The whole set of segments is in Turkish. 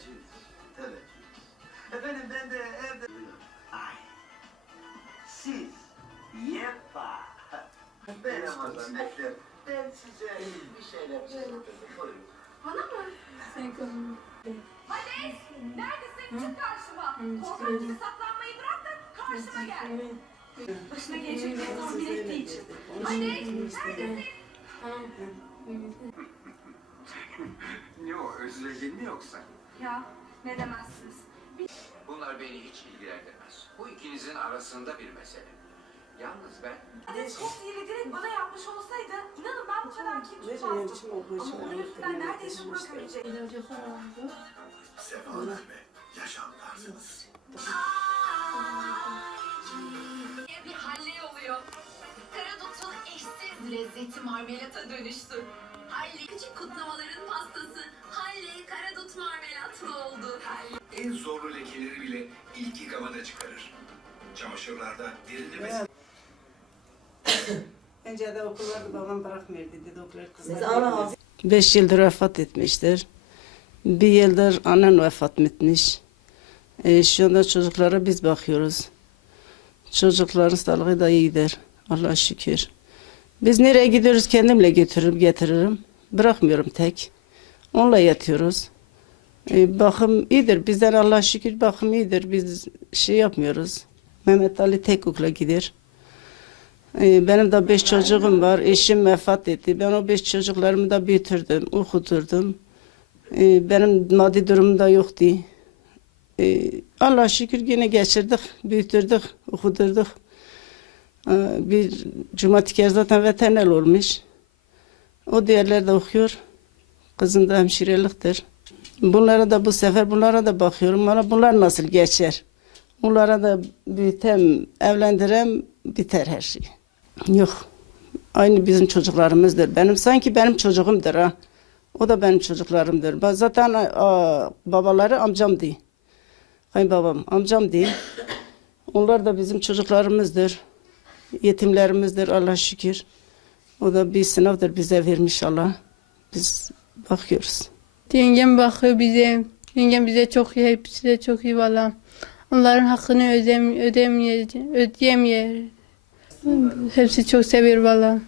Tebeciyiz. Tebeciyiz. Efendim ben de evde... Ay. Siz. Yepa. Ben Ramazan Bekler. Ben size bir şeyler söyleyeyim. Buyurun. Bana mı? Sen konum. Hadi neredesin? Çık karşıma. Korkancı saklanmayı bırak da karşıma gel. Başına gelecekleri tahmin ettiği için. Hadi neredesin? Ne o özledin mi yoksa? Ya ne demezsiniz. Bunlar beni hiç ilgilendirmez. Bu ikinizin arasında bir mesele. Yalnız ben Hadi çok sihirli direkt bana yapmış olsaydı inanın ben bu kadar kim tutmazdım. Ama onun üstünden neredeyse bırakabilecek. Sefalar ve yaşam tarzınız. Bir halle oluyor. Karadut'un eşsiz lezzeti marmelata dönüştü. Halle küçük kutlamaların pastası. Halle karadut. En zorlu lekeleri bile ilk yıkamada çıkarır. Çamaşırlarda derinlemesi Önceden okullarda babam bırakmıyor dedi okula kızlar. Beş yıldır vefat etmiştir. Bir yıldır annen vefat etmiş. E, şu anda çocuklara biz bakıyoruz. Çocukların sağlığı da iyidir. Allah'a şükür. Biz nereye gidiyoruz kendimle götürüp getiririm. Bırakmıyorum tek. Onunla yatıyoruz. E, bakım iyidir. Bizden Allah'a şükür bakım iyidir. Biz şey yapmıyoruz. Mehmet Ali tek okula gider. Ee, Benim de beş çocuğum var. Eşim vefat etti. Ben o beş çocuklarımı da büyütürdüm, okuturdum. Ee, Benim maddi durumum da yoktu. Ee, Allah şükür yine geçirdik, büyütürdük, okuturduk. Ee, Bir cumatik zaten veteriner olmuş. O diğerleri de okuyor. Kızım da hemşireliktir. Bunlara da bu sefer bunlara da bakıyorum. Bana bunlar nasıl geçer? Onlara da büyütem, evlendirem, biter her şey. Yok. Aynı bizim çocuklarımızdır. Benim sanki benim çocuğumdur ha. O da benim çocuklarımdır. Zaten aa, babaları amcam değil. Kayınbabam amcam değil. Onlar da bizim çocuklarımızdır. Yetimlerimizdir Allah şükür. O da bir sınavdır bize vermiş Allah. Biz bakıyoruz. Yengem bakıyor bize. Yengem bize çok iyi, hepsi de çok iyi valla. Onların hakkını ödem, ödemeyeceğim, ödeyemeye. Hepsi çok seviyor valla.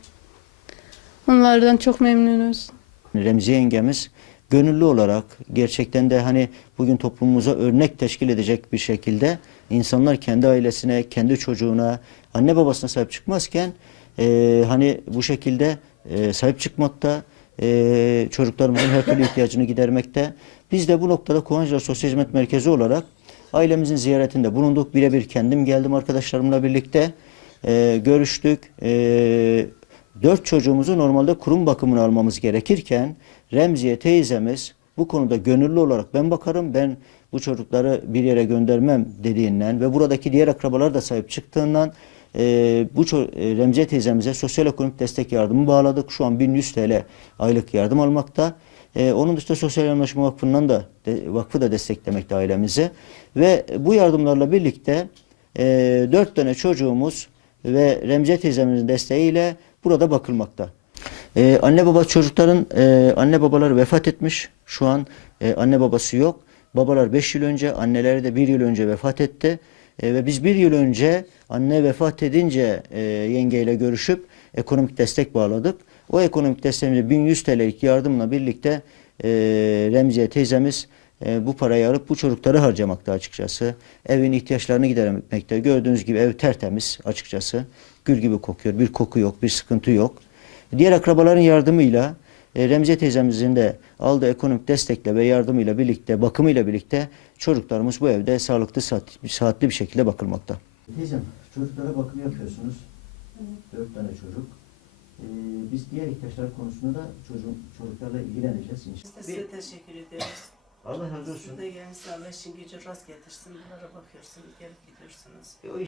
Onlardan çok memnunuz. Remziye yengemiz gönüllü olarak gerçekten de hani bugün toplumumuza örnek teşkil edecek bir şekilde insanlar kendi ailesine, kendi çocuğuna, anne babasına sahip çıkmazken e, hani bu şekilde e, sahip çıkmakta, e, çocuklarımızın her türlü ihtiyacını gidermekte. Biz de bu noktada Kovancılar Sosyal Hizmet Merkezi olarak ailemizin ziyaretinde bulunduk. Birebir kendim geldim arkadaşlarımla birlikte. E, görüştük. E, Dört çocuğumuzu normalde kurum bakımına almamız gerekirken Remziye teyzemiz bu konuda gönüllü olarak ben bakarım ben bu çocukları bir yere göndermem dediğinden ve buradaki diğer akrabalar da sahip çıktığından e, bu Remziye teyzemize sosyal ekonomik destek yardımı bağladık. Şu an 1100 TL aylık yardım almakta. E, onun dışında Sosyal Anlaşma Vakfı'ndan da de, vakfı da desteklemekte ailemizi. Ve bu yardımlarla birlikte e, dört tane çocuğumuz ve Remziye teyzemizin desteğiyle burada bakılmakta. Ee, anne baba çocukların e, anne babaları vefat etmiş. Şu an e, anne babası yok. Babalar 5 yıl önce, anneleri de 1 yıl önce vefat etti. E, ve biz bir yıl önce anne vefat edince e, yengeyle görüşüp ekonomik destek bağladık. O ekonomik desteğimizde 1100 TL'lik yardımla birlikte e, Remziye teyzemiz e, bu parayı alıp bu çocukları harcamakta açıkçası. Evin ihtiyaçlarını gidermekte. Gördüğünüz gibi ev tertemiz açıkçası. Gül gibi kokuyor. Bir koku yok, bir sıkıntı yok. Diğer akrabaların yardımıyla e, Remziye teyzemizin de aldığı ekonomik destekle ve yardımıyla birlikte, bakımıyla birlikte çocuklarımız bu evde sağlıklı, saatli, saatli bir şekilde bakılmakta. Teyzem, çocuklara bakım yapıyorsunuz. Dört tane çocuk. Ee, biz diğer ihtiyaçlar konusunda da çocuk, çocuklarla ilgileneceğiz inşallah. Size teşekkür ederiz. Allah razı olsun. Siz de gelmişsiniz. Allah işin gücü rast getirsin. Bunlara bakıyorsunuz, gelip gidiyorsunuz. E, o